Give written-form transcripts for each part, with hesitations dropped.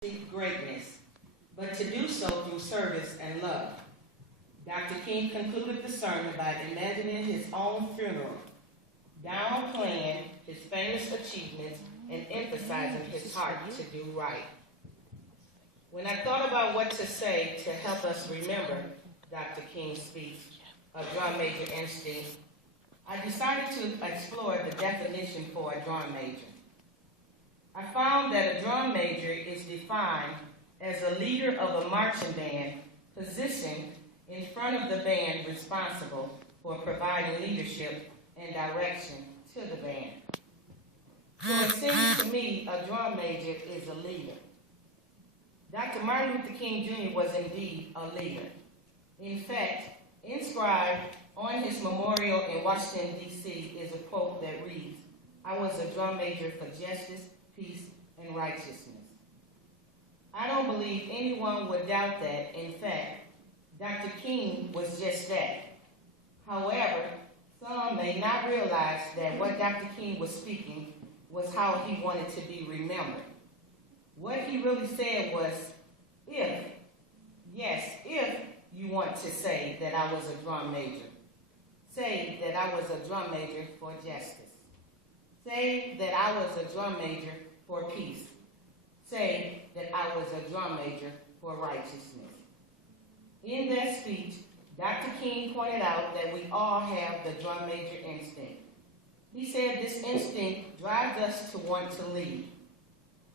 seek greatness, but to do so through service and love. Dr. King concluded the sermon by imagining his own funeral, downplaying his famous achievements and emphasizing his heart to do right. When I thought about what to say to help us remember Dr. King's speech, A Drum Major Instinct, I decided to explore the definition for a drum major. I found that a drum major is defined as a leader of a marching band positioned in front of the band responsible for providing leadership and direction to the band. So it seems to me a drum major is a leader. Dr. Martin Luther King Jr. was indeed a leader. In fact, inscribed on his memorial in Washington, D.C. is a quote that reads, "I was a drum major for justice, peace, and righteousness." I don't believe anyone would doubt that. In fact, Dr. King was just that. However, some may not realize that what Dr. King was speaking was how he wanted to be remembered. What he really said was, if you want to say that I was a drum major, say that I was a drum major for justice. Say that I was a drum major for peace. Say that I was a drum major for righteousness. In that speech, Dr. King pointed out that we all have the drum major instinct. He said this instinct drives us to want to lead.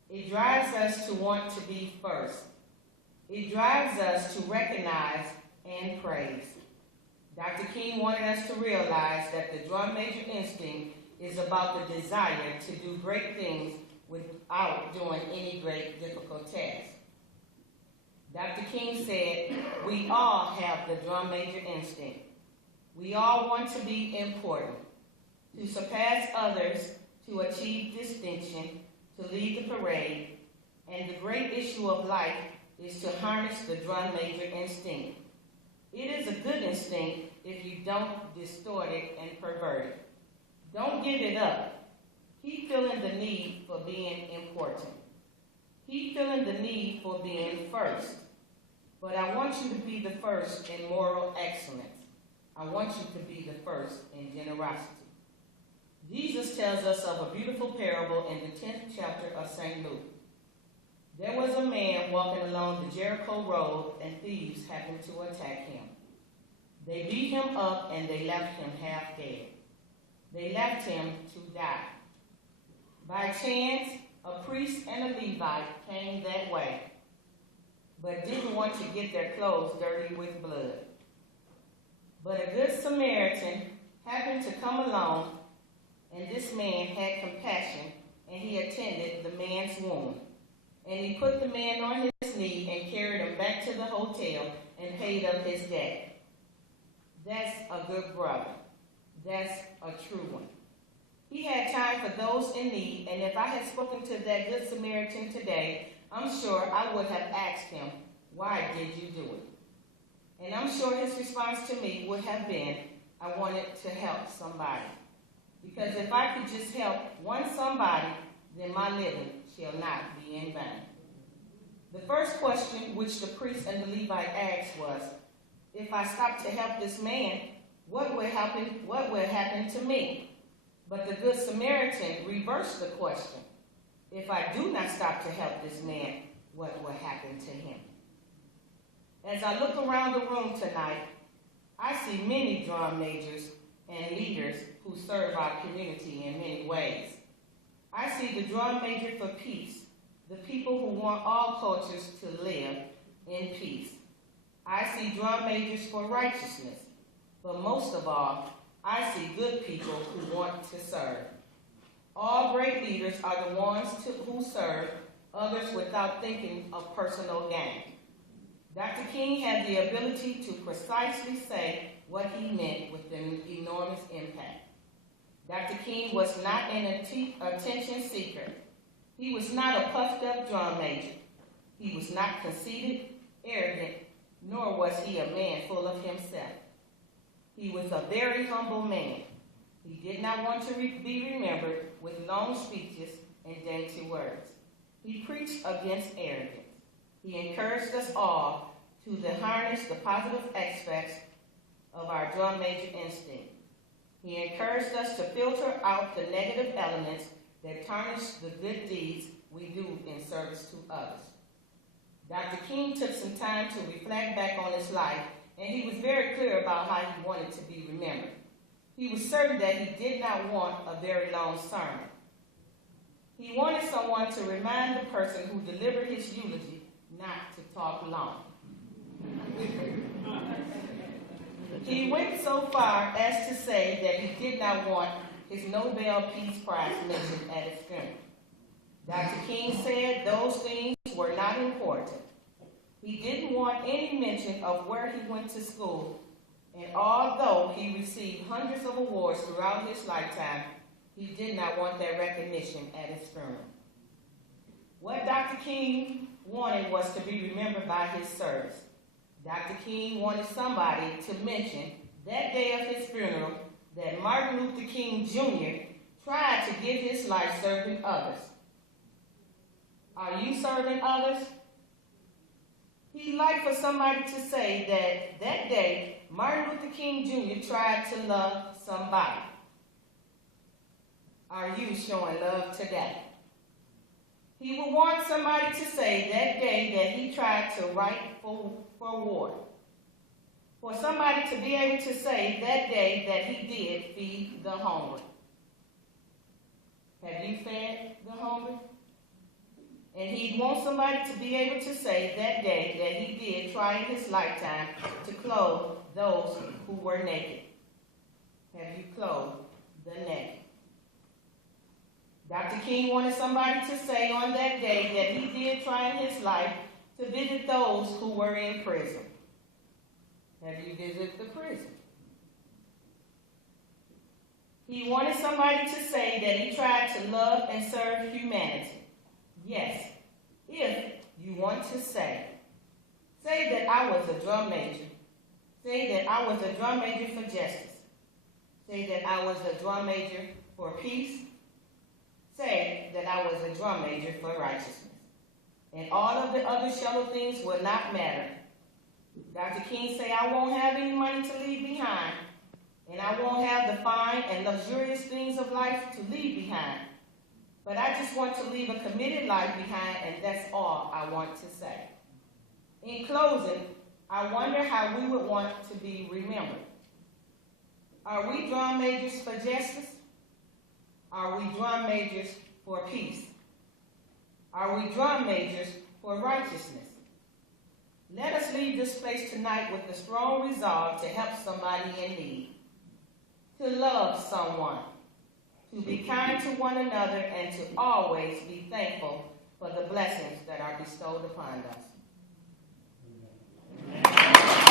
It drives us to want to be first. It drives us to recognize and praise. Dr. King wanted us to realize that the drum major instinct is about the desire to do great things without doing any great difficult task. Dr. King said, we all have the drum major instinct. We all want to be important, to surpass others, to achieve distinction, to lead the parade, and the great issue of life is to harness the drum major instinct. It is a good instinct if you don't distort it and pervert it. Don't give it up. Keep feeling the need for being important. Keep feeling the need for being first. But I want you to be the first in moral excellence. I want you to be the first in generosity. Jesus tells us of a beautiful parable in the 10th chapter of St. Luke. There was a man walking along the Jericho road, and thieves happened to attack him. They beat him up, and they left him half dead. They left him to die. By chance, a priest and a Levite came that way, but didn't want to get their clothes dirty with blood. But a good Samaritan happened to come along, and this man had compassion, and he attended the man's wound. And he put the man on his knee and carried him back to the hotel and paid up his debt. That's a good brother. That's a true one. He had time for those in need, and if I had spoken to that good Samaritan today, I'm sure I would have asked him, why did you do it? And I'm sure his response to me would have been, I wanted to help somebody. Because if I could just help one somebody, then my living shall not be in vain. The first question which the priest and the Levite asked was, if I stop to help this man, what will happen to me? But the good Samaritan reversed the question. If I do not stop to help this man, what will happen to him? As I look around the room tonight, I see many drum majors and leaders who serve our community in many ways. I see the drum major for peace, the people who want all cultures to live in peace. I see drum majors for righteousness, but most of all, I see good people who want to serve. All great leaders are the ones who serve others without thinking of personal gain. Dr. King had the ability to precisely say what he meant with an enormous impact. Dr. King was not an attention seeker. He was not a puffed-up drum major. He was not conceited, arrogant, nor was he a man full of himself. He was a very humble man. He did not want to be remembered with long speeches and dainty words. He preached against arrogance. He encouraged us all to harness the positive aspects of our drum major instinct. He encouraged us to filter out the negative elements that tarnish the good deeds we do in service to others. Dr. King took some time to reflect back on his life, and he was very clear about how he wanted to be remembered. He was certain that he did not want a very long sermon. He wanted someone to remind the person who delivered his eulogy not to talk long. He went so far as to say that he did not want his Nobel Peace Prize mentioned at his funeral. Dr. King said those things were not important. He didn't want any mention of where he went to school, and although he received hundreds of awards throughout his lifetime, he did not want that recognition at his funeral. What Dr. King wanted was to be remembered by his service. Dr. King wanted somebody to mention that day of his funeral that Martin Luther King Jr. tried to give his life serving others. Are you serving others? He'd like for somebody to say that day Martin Luther King Jr. tried to love somebody. Are you showing love today? He would want somebody to say that day that he tried to write for water. For somebody to be able to say that day that he did feed the hungry. Have you fed the hungry? And he'd want somebody to be able to say that day that he did try in his lifetime to clothe those who were naked. Have you clothed the naked? Dr. King wanted somebody to say on that day that he did try in his life to visit those who were in prison. Have you visited the prison? He wanted somebody to say that he tried to love and serve humanity. Yes, if you want to say that I was a drum major. Say that I was a drum major for justice. Say that I was a drum major for peace. Say that I was a drum major for righteousness. And all of the other shallow things will not matter. Dr. King say, I won't have any money to leave behind, and I won't have the fine and luxurious things of life to leave behind. But I just want to leave a committed life behind, and that's all I want to say. In closing, I wonder how we would want to be remembered. Are we drum majors for justice? Are we drum majors for peace? Are we drum majors for righteousness? Let us leave this place tonight with a strong resolve to help somebody in need, to love someone, to be kind to one another, and to always be thankful for the blessings that are bestowed upon us. Amen.